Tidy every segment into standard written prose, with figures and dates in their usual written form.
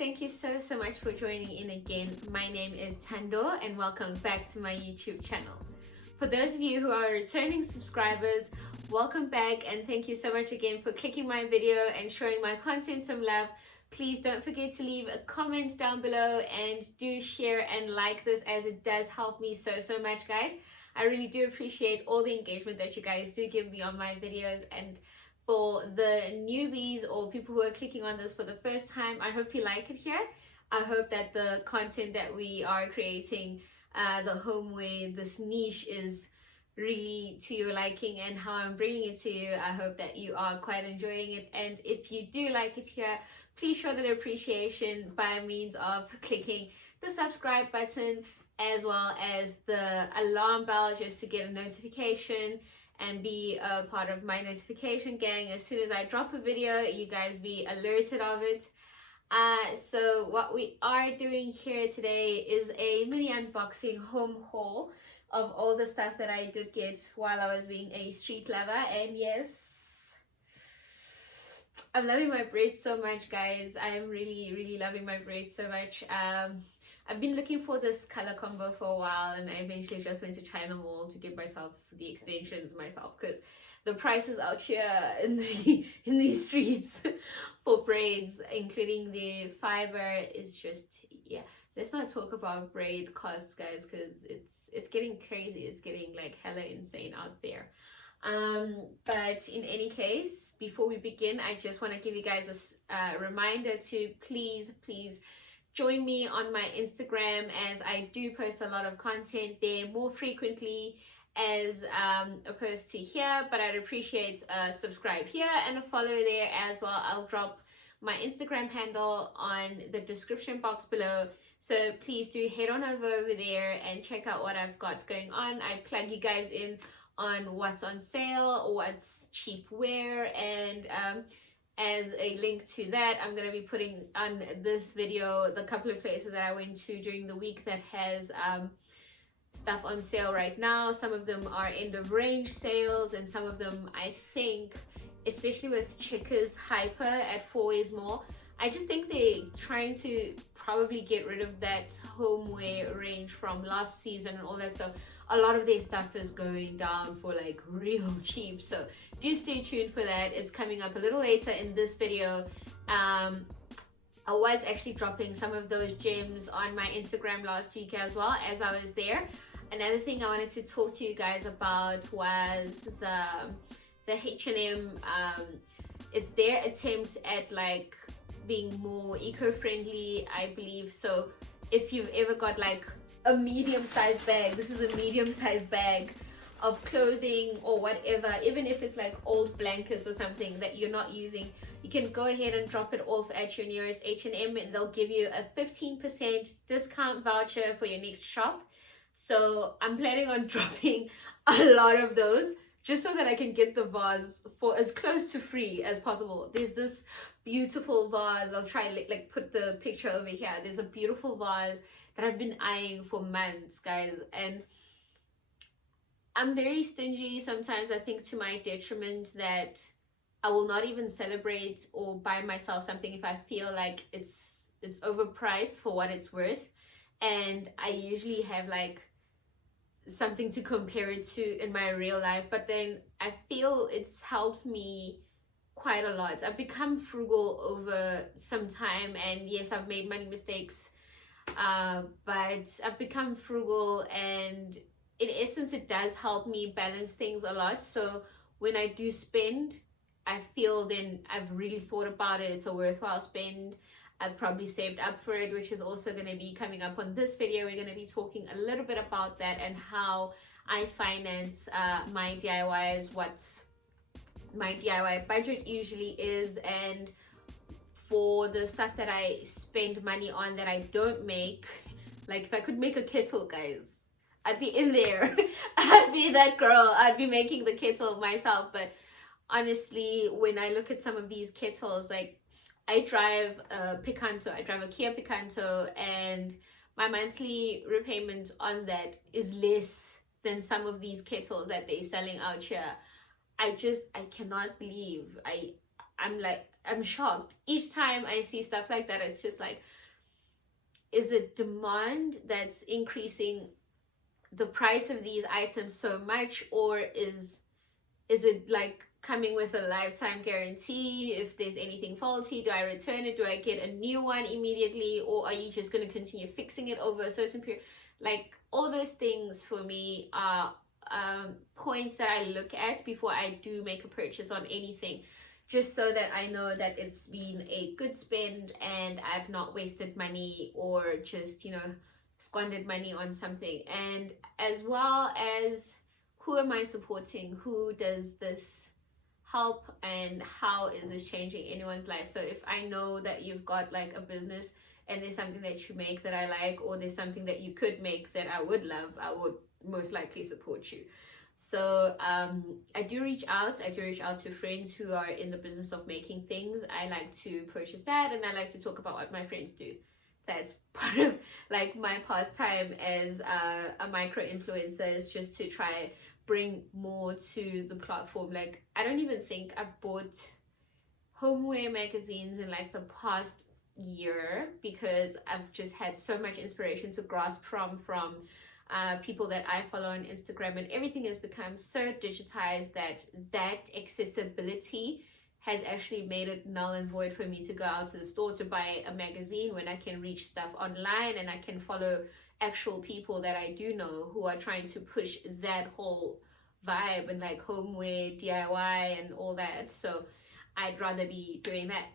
Thank you so much for joining in again. My name is Tando and welcome back to my YouTube channel. For those of you who are returning subscribers, welcome back and thank you so much again for clicking my video and showing my content some love. Please don't forget to leave a comment down below and do share and like this, as it does help me so much, guys. I really do appreciate all the engagement that you guys do give me on my videos. And for the newbies or people who are clicking on this for the first time, I hope you like it here. I hope that the content that we are creating, the homeware, this niche, is really to your liking and how I'm bringing it to you. I hope that you are quite enjoying it, and if you do like it here, please show that appreciation by means of clicking the subscribe button as well as the alarm bell, just to get a notification and be a part of my notification gang. As soon as I drop a video, you guys be alerted of it. So what we are doing here today is a mini unboxing home haul of all the stuff that I did get while I was being a street lover. And yes, I'm loving my braids so much, guys. I am really loving my braids so much. I've been looking for this color combo for a while, and I eventually just went to China Mall to get myself the extensions myself, because the prices out here in these streets for braids, including the fiber, is just, yeah. Let's not talk about braid costs, guys, because it's getting crazy. It's getting like hella insane out there. But in any case, before we begin, I just want to give you guys a reminder to please join me on my Instagram, as I do post a lot of content there more frequently as opposed to here. But I'd appreciate a subscribe here and a follow there as well. I'll drop my Instagram handle on the description box below, so please do head on over there and check out what I've got going on. I plug you guys in on what's on sale, what's cheap where, and as a link to that, I'm going to be putting on this video the couple of places that I went to during the week that has stuff on sale right now. Some of them are end of range sales, and some of them, I think, especially with Chickers Hyper at 4 Ways More, I just think they're trying to probably get rid of that homeware range from last season and all that. So a lot of their stuff is going down for like real cheap, so do stay tuned for that. It's coming up a little later in this video. I was actually dropping some of those gems on my Instagram last week as well, as I was there. Another thing I wanted to talk to you guys about was the H&M. It's their attempt at like being more eco-friendly, I believe. So if you've ever got like a medium-sized bag, this is a medium-sized bag of clothing or whatever, even if it's like old blankets or something that you're not using, you can go ahead and drop it off at your nearest H&M, and they'll give you a 15% discount voucher for your next shop. So I'm planning on dropping a lot of those, just so that I can get the vase for as close to free as possible. There's this beautiful vase. I'll try like put the picture over here. There's a beautiful vase that I've been eyeing for months, guys, and I'm very stingy sometimes. I think to my detriment, that I will not even celebrate or buy myself something if I feel like it's overpriced for what it's worth. And I usually have like something to compare it to in my real life, but then I feel it's helped me quite a lot. I've become frugal over some time, and yes, I've made money mistakes, but I've become frugal, and in essence it does help me balance things a lot. So when I do spend, I feel then I've really thought about it, it's a worthwhile spend. I've probably saved up for it, which is also going to be coming up on this video. We're going to be talking a little bit about that and how I finance my DIYs, what my DIY budget usually is, and for the stuff that I spend money on that I don't make. Like if I could make a kettle, guys, I'd be in there. I'd be that girl. I'd be making the kettle myself. But honestly, when I look at some of these kettles, like I drive a Picanto, I drive a Kia Picanto, and my monthly repayment on that is less than some of these kettles that they're selling out here. I cannot believe I'm shocked each time I see stuff like that. It's just like, is it demand that's increasing the price of these items so much, or is it like coming with a lifetime guarantee? If there's anything faulty, do I return it? Do I get a new one immediately, or are you just going to continue fixing it over a certain period? Like, all those things for me are points that I look at before I do make a purchase on anything, just so that I know that it's been a good spend and I've not wasted money or just, you know, squandered money on something. And as well as, who am I supporting? Who does this help, and how is this changing anyone's life? So if I know that you've got like a business and there's something that you make that I like, or there's something that you could make that I would love, I would most likely support you. So I do reach out to friends who are in the business of making things. I like to purchase that, and I like to talk about what my friends do. That's part of like my pastime as a micro influencer, is just to try bring more to the platform. Like, I don't even think I've bought homeware magazines in like the past year, because I've just had so much inspiration to grasp from people that I follow on Instagram, and everything has become so digitized that accessibility has actually made it null and void for me to go out to the store to buy a magazine, when I can reach stuff online and I can follow actual people that I do know who are trying to push that whole vibe and like homeware, DIY and all that. So I'd rather be doing that.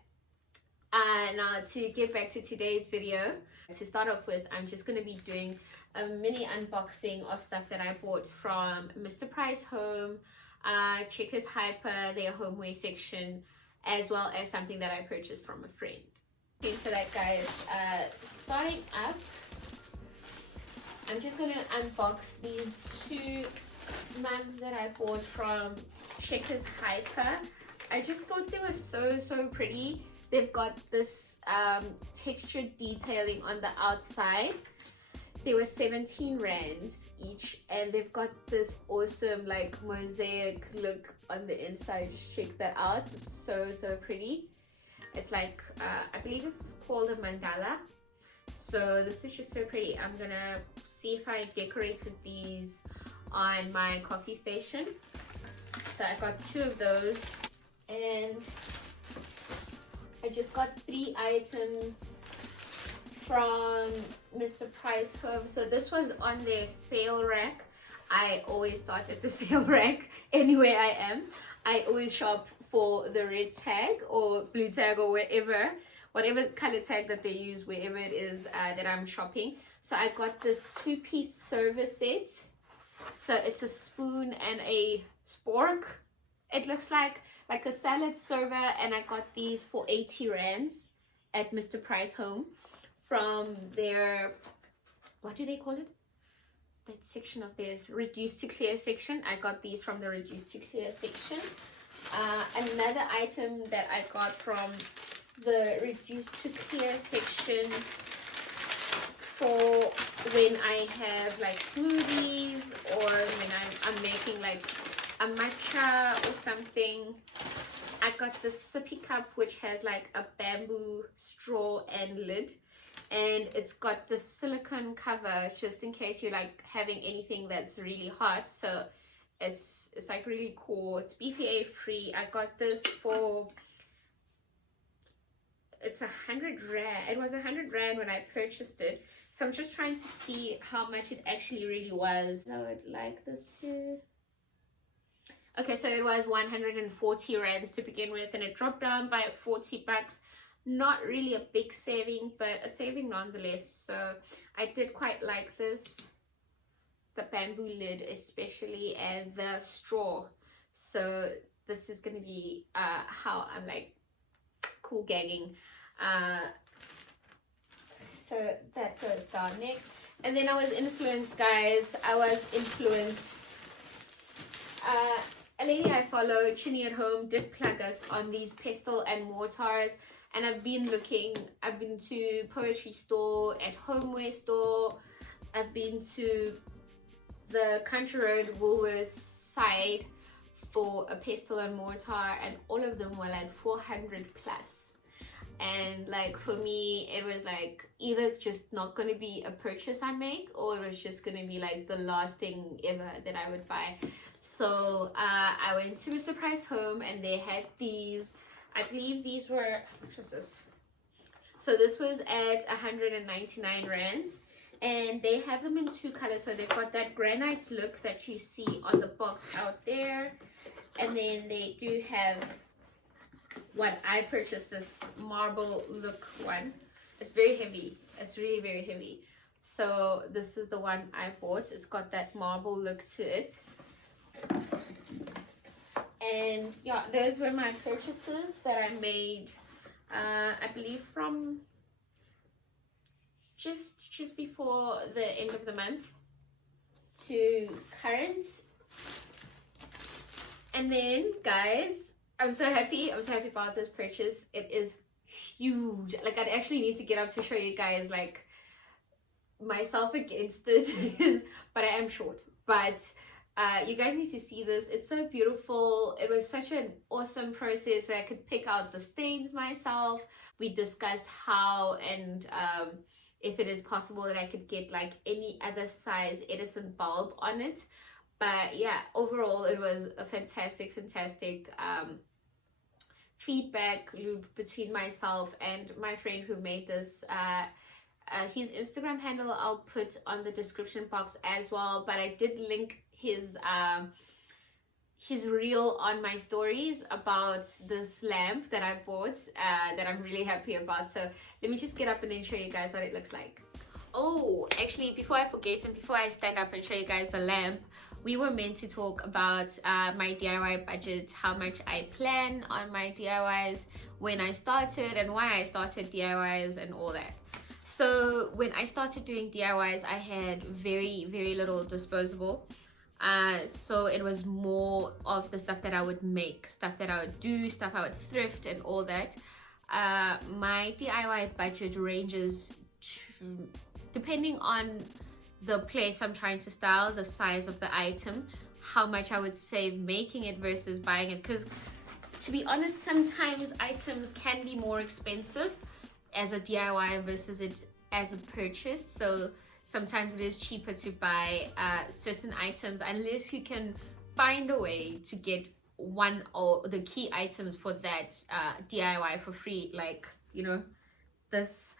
Now, to get back to today's video, to start off with, I'm just going to be doing a mini unboxing of stuff that I bought from MrP Home, Checkers Hyper, their homeware section, as well as something that I purchased from a friend. Okay, for that, guys, starting up, I'm just going to unbox these two mugs that I bought from Checkers Hyper. I just thought they were so pretty. They've got this textured detailing on the outside. They were 17 rands each, and they've got this awesome like mosaic look on the inside. Just check that out. It's so pretty. It's like I believe it's called a mandala. So this is just so pretty. I'm gonna see if I decorate with these on my coffee station. So I got 2 of those, and I just got 3 items from MrP Home. So this was on their sale rack. I always start at the sale rack anywhere I am. I always shop for the red tag or blue tag or whatever color tag that they use, wherever it is that I'm shopping. So I got this 2-piece server set. So it's a spoon and a spork. It looks like a salad server, and I got these for 80 rands at MrP Home from their, what do they call it? That section of theirs, reduced to clear section. I got these from the reduced to clear section. Another item that I got from the reduced to clear section for when I have like smoothies, or when I'm making like a matcha or something. I got this sippy cup, which has like a bamboo straw and lid, and it's got the silicone cover just in case you're like having anything that's really hot. So it's like really cool. It's BPA free. I got this for, it's 100 rand. It was 100 rand when I purchased it. So I'm just trying to see how much it actually really was. I would like this too. Okay, so it was 140 rands to begin with, and it dropped down by 40 bucks. Not really a big saving, but a saving nonetheless. So I did quite like this, the bamboo lid especially, and the straw. So this is going to be how I'm like cool gagging. So that goes down next. And then I was influenced, guys. I was influenced. A lady I follow, Chinnie at Home, did plug us on these pestle and mortars, and I've been to poetry store, at homeware store, I've been to the Country Road Woolworths side for a pestle and mortar, and all of them were like 400 plus. And like for me, it was like either just not going to be a purchase I make, or it was just going to be like the last thing ever that I would buy. So I went to MrP Home, and they had these, I believe these were, what was this? So this was at 199 rands, and they have them in two colors. So they've got that granite look that you see on the box out there, and then they do have what I purchased, this marble look one. It's very heavy. It's really very heavy. So this is the one I bought. It's got that marble look to it. And yeah, those were my purchases that I made, I believe from just before the end of the month to current. And then guys, I'm so happy about this purchase. It is huge. Like, I actually need to get up to show you guys like myself against it. But I am short, but you guys need to see this. It's so beautiful. It was such an awesome process where I could pick out the stains myself. We discussed how and if it is possible that I could get like any other size Edison bulb on it. But yeah, overall it was a fantastic feedback loop between myself and my friend who made this. His Instagram handle I'll put on the description box as well, but I did link his reel on my stories about this lamp that I bought, that I'm really happy about. So let me just get up and then show you guys what it looks like. Oh, actually, before I forget and before I stand up and show you guys the lamp, we were meant to talk about my DIY budget, how much I plan on my DIYs, when I started and why I started DIYs and all that. So when I started doing DIYs, I had very little disposable. So it was more of the stuff that I would make, stuff that I would do, stuff I would thrift and all that. My DIY budget ranges to, depending on the place I'm trying to style, the size of the item, how much I would save making it versus buying it. Because to be honest, sometimes items can be more expensive as a DIY versus it as a purchase. So sometimes it is cheaper to buy certain items unless you can find a way to get one or the key items for that DIY for free. Like, you know, this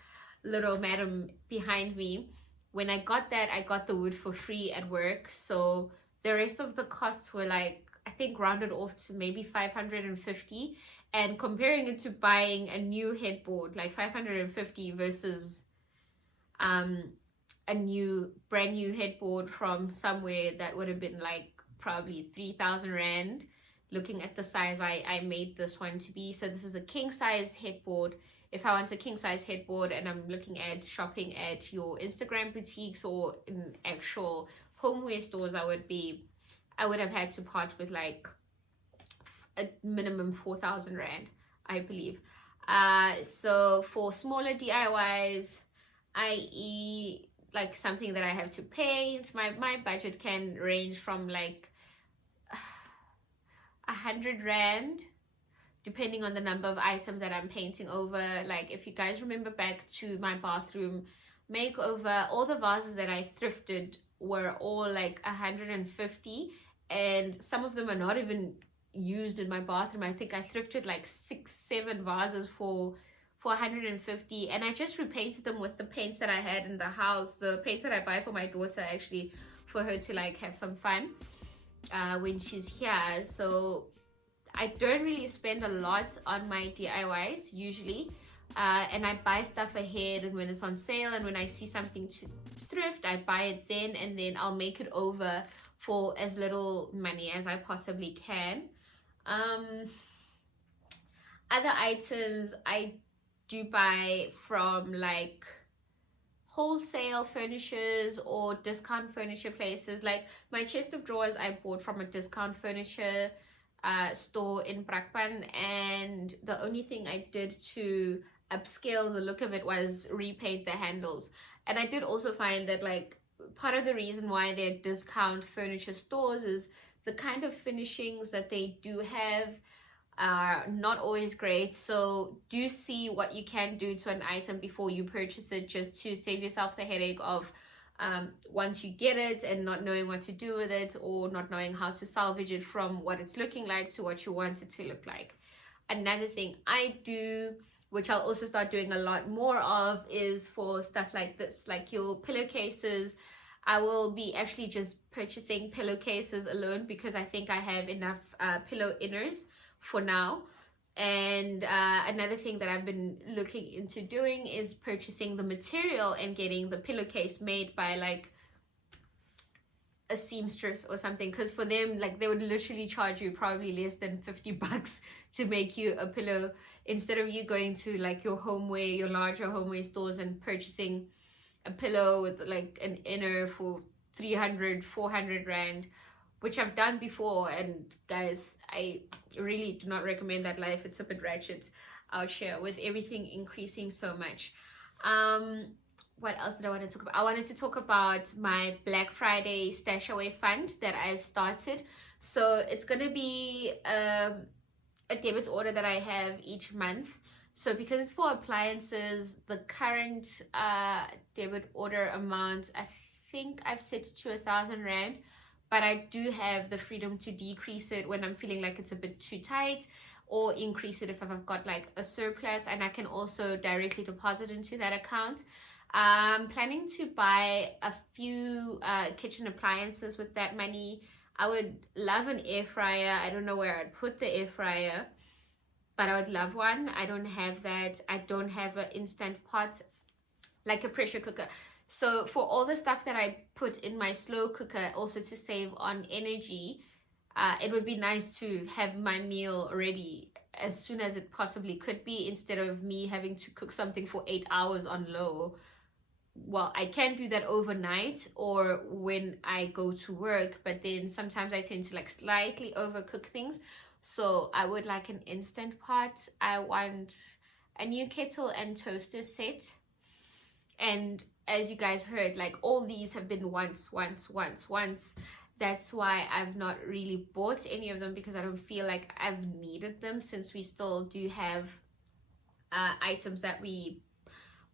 little madam behind me, when I got that, I got the wood for free at work. So the rest of the costs were like, I think rounded off to maybe 550, and comparing it to buying a new headboard, like 550 versus a brand new headboard from somewhere that would have been like probably 3,000 rand, looking at the size I made this one to be. So this is a king sized headboard. If I want a king size headboard and I'm looking at shopping at your Instagram boutiques or in actual homeware stores, I would have had to part with like a minimum 4,000 rand, I believe. So for smaller DIYs, i.e. like something that I have to paint, my budget can range from like 100 rand, depending on the number of items that I'm painting over. Like if you guys remember back to my bathroom makeover, all the vases that I thrifted were all like 150, and some of them are not even used in my bathroom. I think I thrifted like 6-7 vases for 150, and I just repainted them with the paints that I had in the house, the paints that I buy for my daughter, actually, for her to like have some fun when she's here. So I don't really spend a lot on my DIYs usually, and I buy stuff ahead, and when it's on sale and when I see something to thrift, I buy it then, and then I'll make it over for as little money as I possibly can. Other items I do buy from like wholesale furnitures or discount furniture places. Like my chest of drawers I bought from a discount furniture store in Brakpan, and the only thing I did to upscale the look of it was repaint the handles. And I did also find that like part of the reason why they're discount furniture stores is the kind of finishings that they do have are not always great. So do see what you can do to an item before you purchase it, just to save yourself the headache of once you get it and not knowing what to do with it, or not knowing how to salvage it from what it's looking like to what you want it to look like. Another thing I do, which I'll also start doing a lot more of, is for stuff like this, like your pillowcases. I will be actually just purchasing pillowcases alone, because I think I have enough pillow inners for now. And another thing that I've been looking into doing is purchasing the material and getting the pillowcase made by like a seamstress or something, because for them, like, they would literally charge you probably less than 50 bucks to make you a pillow, instead of you going to like your homeware, your larger homeware stores, and purchasing a pillow with like an inner for 300-400 rand, which I've done before. And guys, I really do not recommend that life. It's a bit ratchet out here with everything increasing so much. What else did I want to talk about? I wanted to talk about my Black Friday stash away fund that I've started. So it's going to be a debit order that I have each month. So because it's for appliances, the current debit order amount, I think I've set to 1,000 rand. But I do have the freedom to decrease it when I'm feeling like it's a bit too tight, or increase it if I've got like a surplus, and I can also directly deposit into that account. I'm planning to buy a few kitchen appliances with that money. I would love an air fryer. I don't know where I'd put the air fryer, but I would love one. I don't have that. I don't have an instant pot, like a pressure cooker. So for all the stuff that I put in my slow cooker, also to save on energy, it would be nice to have my meal ready as soon as it possibly could be, instead of me having to cook something for 8 hours on low. Well, I can do that overnight or when I go to work, but then sometimes I tend to like slightly overcook things. So I would like an instant pot. I want a new kettle and toaster set. And as you guys heard, like, all these have been once. That's why I've not really bought any of them, because I don't feel like I've needed them, since we still do have items that we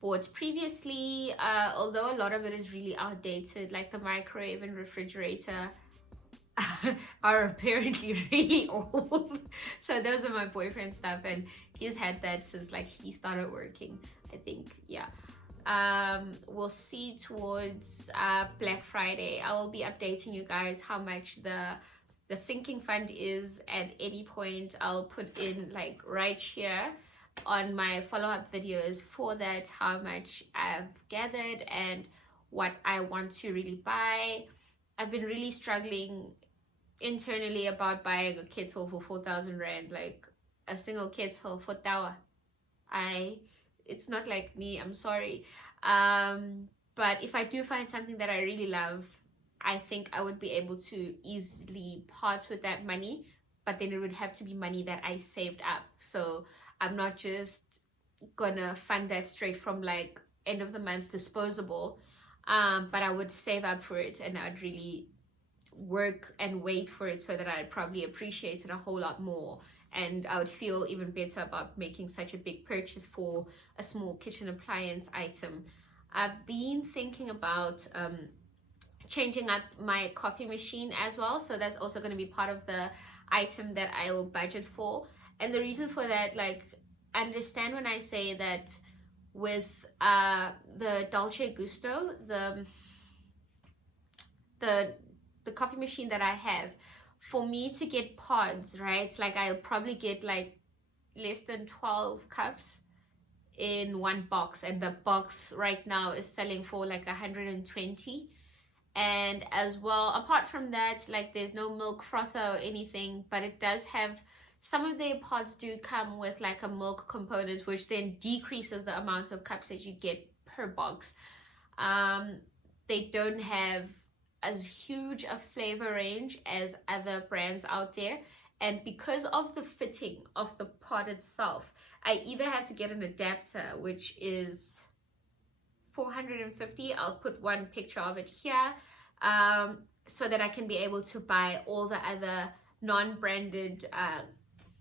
bought previously, although a lot of it is really outdated, like the microwave and refrigerator are apparently really old. So those are my boyfriend's stuff, and he's had that since like he started working, I think. Yeah. We'll see towards Black Friday. I will be updating you guys how much the sinking fund is at any point. I'll put in like right here on my follow-up videos for that, how much I've gathered and what I want to really buy. I've been really struggling internally about buying a kettle for 4,000 rand, like a single kettle for Tawa. It's not like me, I'm sorry. But if I do find something that I really love, I think I would be able to easily part with that money, but then it would have to be money that I saved up. So I'm not just gonna fund that straight from like end of the month disposable, but I would save up for it, and I'd really work and wait for it, so that I'd probably appreciate it a whole lot more. And I would feel even better about making such a big purchase for a small kitchen appliance item. I've been thinking about changing up my coffee machine as well. So that's also going to be part of the item that I will budget for. And the reason for that, like, understand when I say that with the Dolce Gusto, the coffee machine that I have, for me to get pods, right, like I'll probably get like less than 12 cups in one box, and the box right now is selling for like 120. And as well, apart from that, like, there's no milk frother or anything, but it does have, some of their pods do come with like a milk component, which then decreases the amount of cups that you get per box. They don't have as huge a flavor range as other brands out there, and because of the fitting of the pod itself, I either have to get an adapter, which is 450. I'll put one picture of it here. so that I can be able to buy all the other non-branded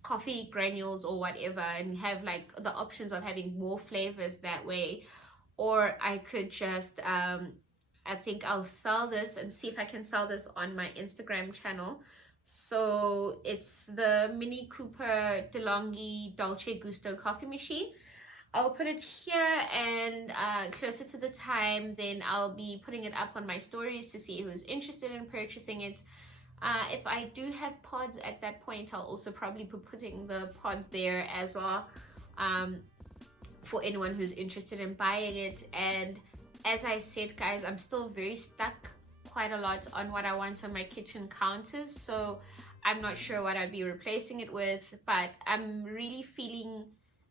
coffee granules or whatever, and have like the options of having more flavors that way. Or I could just I think I'll sell this and see if I can sell this on my Instagram channel. So it's the Mini Cooper DeLonghi Dolce Gusto coffee machine. I'll put it here, and closer to the time then I'll be putting it up on my stories to see who's interested in purchasing it. If I do have pods at that point, I'll also probably be putting the pods there as well, for anyone who's interested in buying it. And as I said, guys, I'm still very stuck quite a lot on what I want on my kitchen counters, so I'm not sure what I'd be replacing it with, but I'm really feeling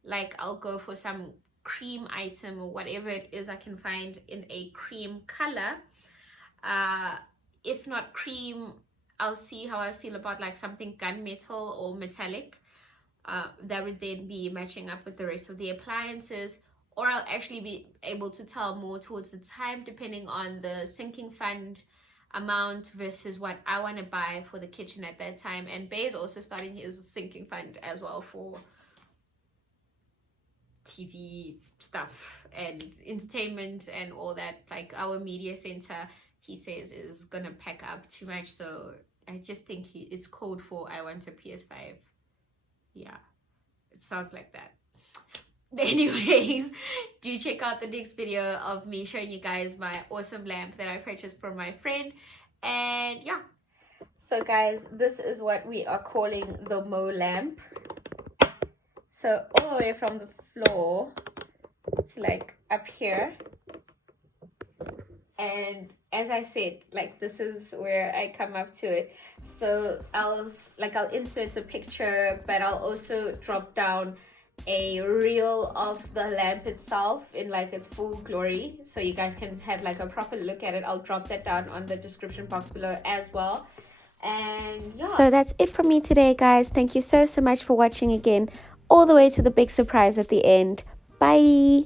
like I'll go for some cream item or whatever it is I can find in a cream color. If not cream, I'll see how I feel about like something gunmetal or metallic. That would then be matching up with the rest of the appliances, or I'll actually be able to tell more towards the time, depending on the sinking fund amount versus what I want to buy for the kitchen at that time. And Bay is also starting his sinking fund as well for TV stuff and entertainment and all that. Like our media center, he says, is gonna pack up too much, so I just think it's code for I want a PS5. Yeah, it sounds like that. Anyways, do check out the next video of me showing you guys my awesome lamp that I purchased from my friend. And yeah, so guys, this is what we are calling the MoLamp. So all the way from the floor, it's like up here, and as I said, like this is where I come up to it. So I'll insert a picture, but I'll also drop down a reel of the lamp itself in like its full glory, so you guys can have like a proper look at it. I'll drop that down on the description box below as well. And yeah, so that's it from me today, guys. Thank you so much for watching again, all the way to the big surprise at the end. Bye.